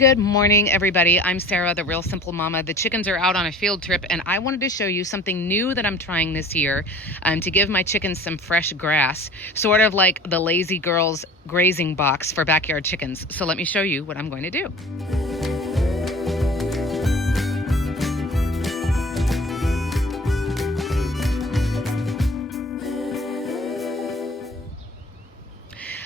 Good morning, everybody. I'm Sarah, the Real Simple Mama. The chickens are out on a field trip, and I wanted to show you something new that I'm trying this year to give my chickens some fresh grass, sort of like the Lazy Girls grazing box for backyard chickens. So let me show you what I'm going to do.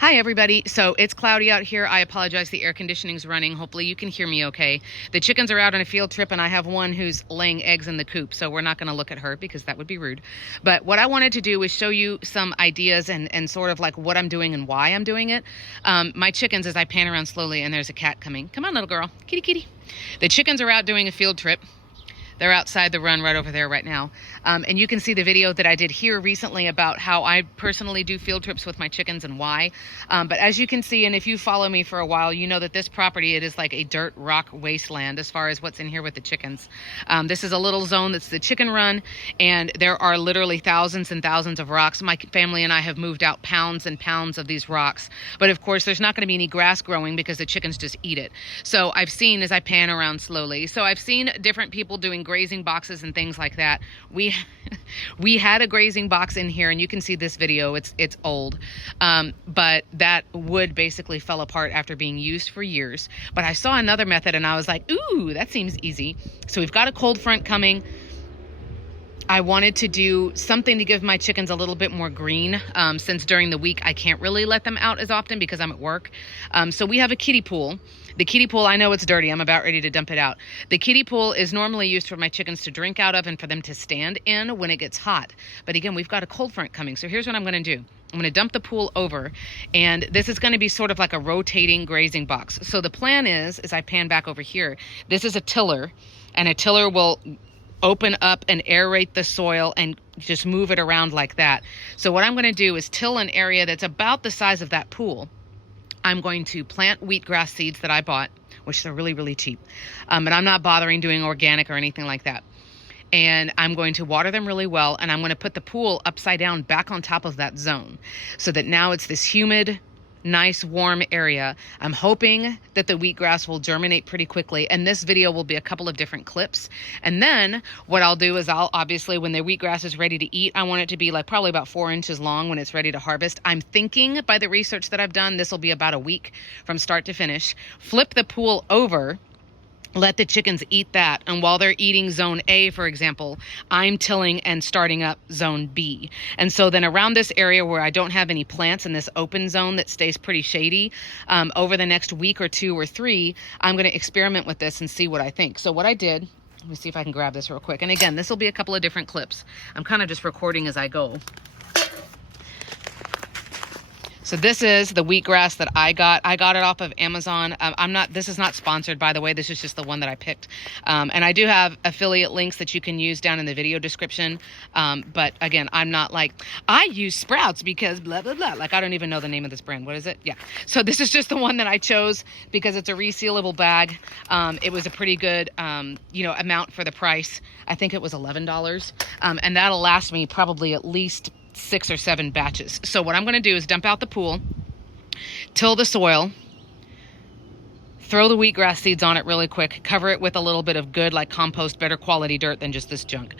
Hi everybody. So it's cloudy out here. I apologize, the air conditioning's running. Hopefully you can hear me okay. The chickens are out on a field trip and I have one who's laying eggs in the coop, so we're not going to look at her because that would be rude. But what I wanted to do is show you some ideas and sort of like what I'm doing and why I'm doing it. My chickens, as I pan around slowly, and there's a cat coming. Come on, little girl. Kitty, kitty. The chickens are out doing a field trip. They're outside the run right over there right now. And you can see the video that I did here recently about how I personally do field trips with my chickens and why. But as you can see, and if you follow me for a while, you know that this property, it is like a dirt rock wasteland as far as what's in here with the chickens. This is a little zone that's the chicken run, and there are literally thousands and thousands of rocks. My family and I have moved out pounds and pounds of these rocks. But of course, there's not going to be any grass growing because the chickens just eat it. So I've seen, as I pan around slowly, so I've seen different people doing grazing boxes and things like that. We had a grazing box in here, and you can see this video. It's old, but that wood basically fell apart after being used for years. But I saw another method and I was like, ooh, that seems easy. So we've got a cold front coming. I wanted to do something to give my chickens a little bit more green, since during the week I can't really let them out as often because I'm at work. So we have a kiddie pool. The kiddie pool, I know it's dirty. I'm about ready to dump it out. The kiddie pool is normally used for my chickens to drink out of and for them to stand in when it gets hot. But again, we've got a cold front coming. So here's what I'm going to do. I'm going to dump the pool over, and this is going to be sort of like a rotating grazing box. So the plan is, as I pan back over here, this is a tiller, and a tiller will open up and aerate the soil and just move it around like that. So what I'm going to do is till an area that's about the size of that pool. I'm going to plant wheatgrass seeds that I bought, which are really, really cheap. And I'm not bothering doing organic or anything like that. And I'm going to water them really well, and I'm going to put the pool upside down back on top of that zone so that now it's this humid, nice warm area. I'm hoping that the wheatgrass will germinate pretty quickly, and this video will be a couple of different clips. And then what I'll do is I'll obviously, when the wheatgrass is ready to eat, I want it to be like probably about 4 inches long when it's ready to harvest. I'm thinking, by the research that I've done, this will be about a week from start to finish. Flip the pool over, let the chickens eat that, and while they're eating zone A, for example, I'm tilling and starting up zone B. And so then around this area where I don't have any plants in this open zone that stays pretty shady, over the next week or 2 or 3, I'm going to experiment with this and see what I think. So what I did, let me see if I can grab this real quick. And again, this will be a couple of different clips. I'm kind of just recording as I go. So this is the wheatgrass that I got. I got it off of Amazon. This is not sponsored, by the way. This is just the one that I picked. And I do have affiliate links that you can use down in the video description. But again, I'm not like, I use Sprouts because blah, blah, blah. Like, I don't even know the name of this brand. What is it? Yeah. So this is just the one that I chose because it's a resealable bag. It was a pretty good, amount for the price. I think it was $11. And that'll last me probably at least 6 or 7 batches. So what I'm going to do is dump out the pool, till the soil, throw the wheatgrass seeds on it really quick, cover it with a little bit of good, like compost, better quality dirt than just this junk.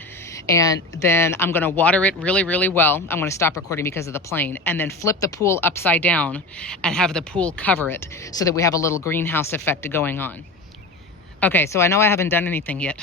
And then I'm going to water it really, really well. I'm going to stop recording because of the plane, and then flip the pool upside down and have the pool cover it so that we have a little greenhouse effect going on. Okay, so I know I haven't done anything yet,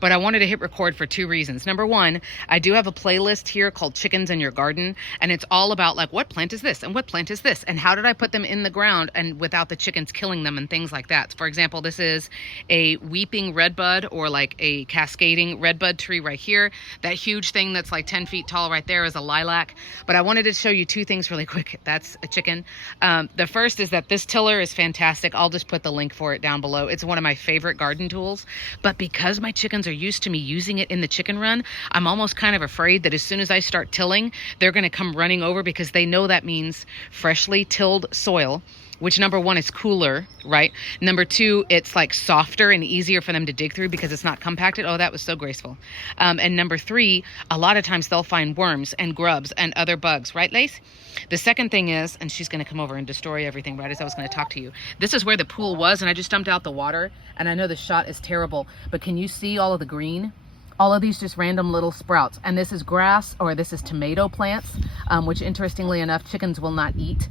but I wanted to hit record for 2 reasons. Number 1, I do have a playlist here called Chickens in Your Garden, and it's all about like, what plant is this and what plant is this and how did I put them in the ground and without the chickens killing them and things like that. For example, this is a weeping redbud, or like a cascading redbud tree right here. That huge thing that's like 10 feet tall right there is a lilac. But I wanted to show you 2 things really quick. That's a chicken. The first is that this tiller is fantastic. I'll just put the link for it down below. It's one of my favorite garden tools, but because my chickens are used to me using it in the chicken run, I'm almost kind of afraid that as soon as I start tilling, they're going to come running over because they know that means freshly tilled soil. which number one is cooler, right? Number two, it's like softer and easier for them to dig through because it's not compacted. Oh, that was so graceful. And number three, a lot of times they'll find worms and grubs and other bugs, right, Lace? The second thing is, and she's going to come over and destroy everything right as I was going to talk to you. This is where the pool was, and I just dumped out the water, and I know the shot is terrible, but can you see all of the green? All of these just random little sprouts. And this is grass, or this is tomato plants, which interestingly enough, chickens will not eat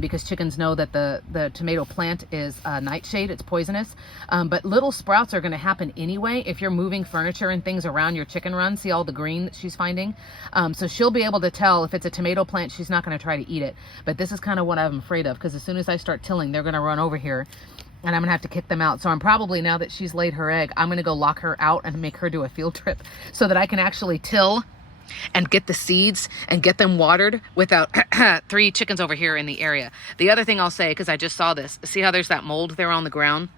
because chickens know that the tomato plant is nightshade, it's poisonous. But little sprouts are gonna happen anyway if you're moving furniture and things around your chicken run. See all the green that she's finding? So she'll be able to tell if it's a tomato plant, she's not gonna try to eat it. But this is kind of what I'm afraid of, because as soon as I start tilling, they're gonna run over here and I'm gonna have to kick them out. So I'm probably, now that she's laid her egg, I'm gonna go lock her out and make her do a field trip so that I can actually till and get the seeds and get them watered without 3 chickens over here in the area. The other thing I'll say, because I just saw this, see how there's that mold there on the ground?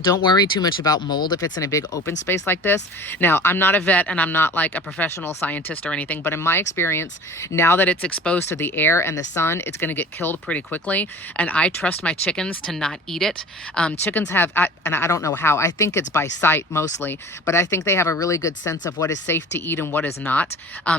Don't worry too much about mold if it's in a big open space like this. Now, I'm not a vet and I'm not like a professional scientist or anything, but in my experience, now that it's exposed to the air and the sun, it's going to get killed pretty quickly. And I trust my chickens to not eat it. Chickens have, and I don't know how, I think it's by sight mostly, but I think they have a really good sense of what is safe to eat and what is not.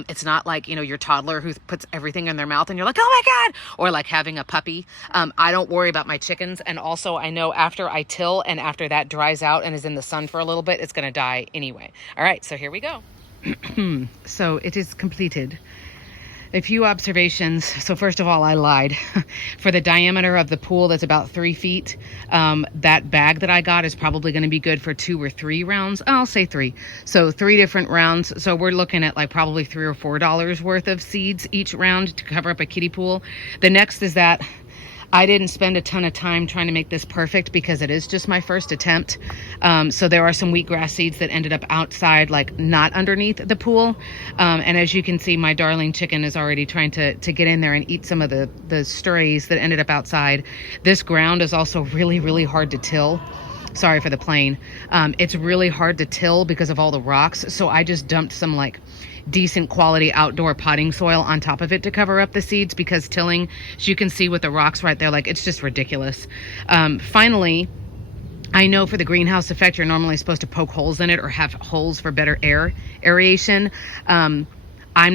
It's not like, you know, your toddler who puts everything in their mouth and you're like, oh my God, or like having a puppy. I don't worry about my chickens. And also I know after I till and after that dries out and is in the sun for a little bit, it's going to die anyway. All right, so here we go. So it is completed. A few observations. So first of all, I lied. For the diameter of the pool, that's about 3 feet. That bag that I got is probably going to be good for 2 or 3 rounds. I'll say 3. So 3 different rounds. So we're looking at like probably $3 or $4 worth of seeds each round to cover up a kiddie pool. The next is that I didn't spend a ton of time trying to make this perfect because it is just my first attempt. So there are some wheatgrass seeds that ended up outside, like not underneath the pool. And as you can see, my darling chicken is already trying to get in there and eat some of the strays that ended up outside. This ground is also really, really hard to till. Sorry for the plane. It's really hard to till because of all the rocks. So I just dumped some like decent quality outdoor potting soil on top of it to cover up the seeds, because tilling, as you can see with the rocks right there, like it's just ridiculous. Finally, I know for the greenhouse effect, you're normally supposed to poke holes in it or have holes for better aeration. I'm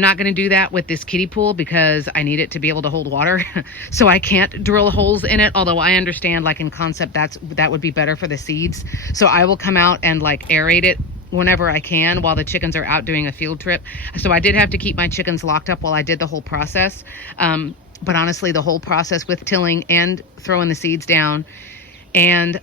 not going to do that with this kiddie pool because I need it to be able to hold water. So I can't drill holes in it, although I understand like in concept that would be better for the seeds. So I will come out and like aerate it whenever I can while the chickens are out doing a field trip. So I did have to keep my chickens locked up while I did the whole process. But honestly, the whole process with tilling and throwing the seeds down and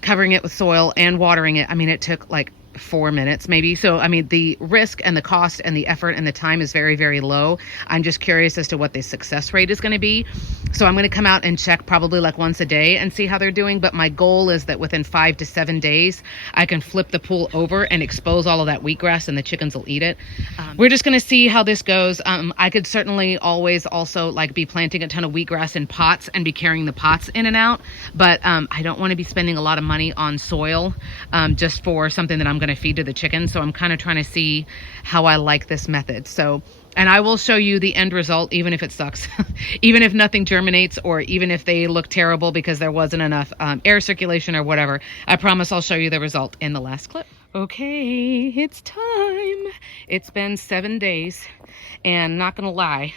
covering it with soil and watering it, I mean, it took like 4 minutes maybe. So I mean, the risk and the cost and the effort and the time is very, very low. I'm just curious as to what the success rate is going to be. So I'm going to come out and check probably like once a day and see how they're doing. But my goal is that within 5 to 7 days, I can flip the pool over and expose all of that wheatgrass and the chickens will eat it. We're just going to see how this goes. I could certainly always also like be planting a ton of wheatgrass in pots and be carrying the pots in and out. But I don't want to be spending a lot of money on soil just for something that I'm going to feed to the chickens. So I'm kind of trying to see how I like this method. So, and I will show you the end result, even if it sucks, even if nothing germinates, or even if they look terrible because there wasn't enough air circulation or whatever. I promise I'll show you the result in the last clip. Okay, it's time. It's been 7 days, and not gonna lie,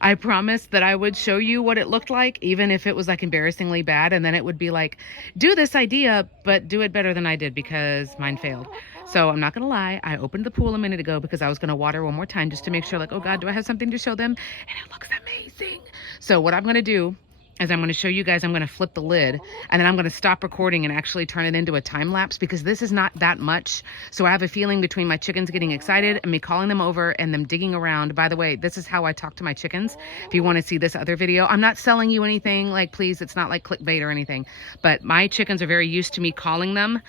I promised that I would show you what it looked like, even if it was like embarrassingly bad, and then it would be like, do this idea, but do it better than I did because mine failed. So I'm not gonna lie, I opened the pool a minute ago because I was gonna water one more time just to make sure, like, oh God, do I have something to show them? And it looks amazing. So what I'm gonna do is I'm going to show you guys, I'm going to flip the lid and then I'm going to stop recording and actually turn it into a time lapse because this is not that much. So I have a feeling between my chickens getting excited and me calling them over and them digging around. By the way, this is how I talk to my chickens. If you want to see this other video, I'm not selling you anything, like, please, it's not like clickbait or anything, but my chickens are very used to me calling them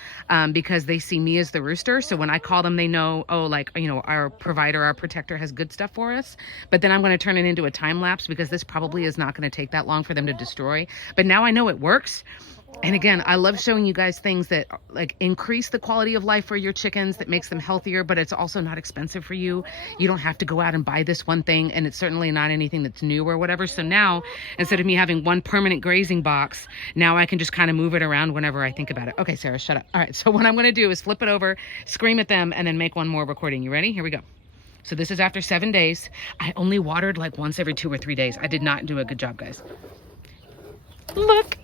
because they see me as the rooster. So when I call them, they know, oh, like, you know, our provider, our protector has good stuff for us. But then I'm going to turn it into a time lapse because this probably is not going to take that long for them to destroy. But now I know it works. And again, I love showing you guys things that like increase the quality of life for your chickens, that makes them healthier, but it's also not expensive for you. You don't have to go out and buy this one thing, and it's certainly not anything that's new or whatever. So now, instead of me having one permanent grazing box, now I can just kind of move it around whenever I think about it. Okay, Sarah, shut up. All right, so what I'm going to do is flip it over, scream at them, and then make one more recording. You ready? Here we go. So this is after 7 days. I only watered like once every 2 or 3 days. I did not do a good job, guys. Look.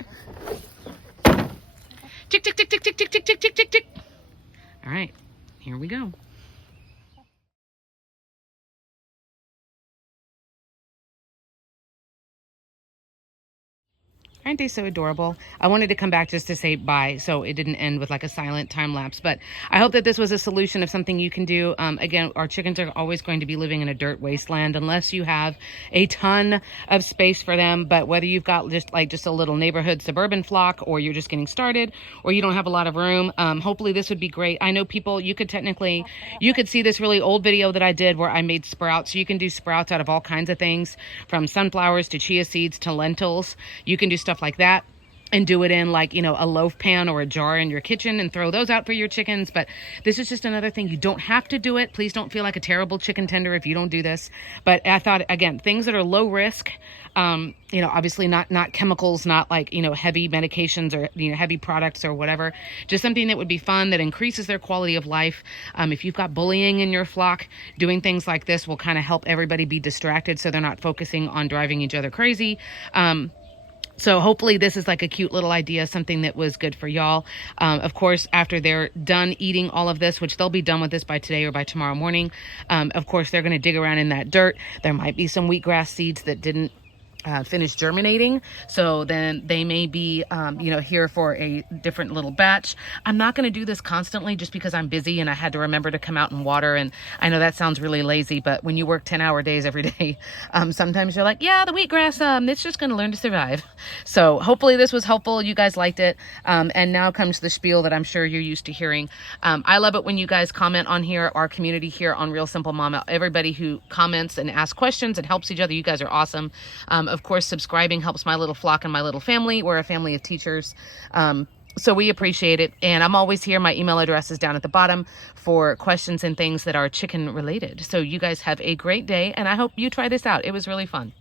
Tick, tick, tick, tick, tick, tick, tick, tick, tick, tick, tick. All right, here we go. Aren't they so adorable? I wanted to come back just to say bye, so it didn't end with like a silent time lapse. But I hope that this was a solution of something you can do. Again, our chickens are always going to be living in a dirt wasteland unless you have a ton of space for them. But whether you've got just a little neighborhood suburban flock, or you're just getting started, or you don't have a lot of room, hopefully this would be great. I know people, you could see this really old video that I did where I made sprouts. You can do sprouts out of all kinds of things, from sunflowers to chia seeds to lentils. You can do stuff like that and do it in like, a loaf pan or a jar in your kitchen and throw those out for your chickens. But this is just another thing. You don't have to do it. Please don't feel like a terrible chicken tender if you don't do this. But I thought, again, things that are low risk, obviously not chemicals, not like, heavy medications or, heavy products or whatever, just something that would be fun, that increases their quality of life. If you've got bullying in your flock, doing things like this will kind of help everybody be distracted so they're not focusing on driving each other crazy. So hopefully this is like a cute little idea, something that was good for y'all. Of course, after they're done eating all of this, which they'll be done with this by today or by tomorrow morning, of course, they're going to dig around in that dirt. There might be some wheatgrass seeds that didn't finish germinating, so then they may be here for a different little batch. I'm not going to do this constantly just because I'm busy and I had to remember to come out and water, and I know that sounds really lazy, but when you work 10-hour days every day, sometimes you're like, yeah, the wheatgrass, it's just going to learn to survive. So hopefully this was helpful. You guys liked it, and now comes the spiel that I'm sure you're used to hearing. I love it when you guys comment on here, our community here on Real Simple Mama. Everybody who comments and asks questions and helps each other, you guys are awesome. Of course, subscribing helps my little flock and my little family. We're a family of teachers. So we appreciate it. And I'm always here. My email address is down at the bottom for questions and things that are chicken related. So you guys have a great day, and I hope you try this out. It was really fun.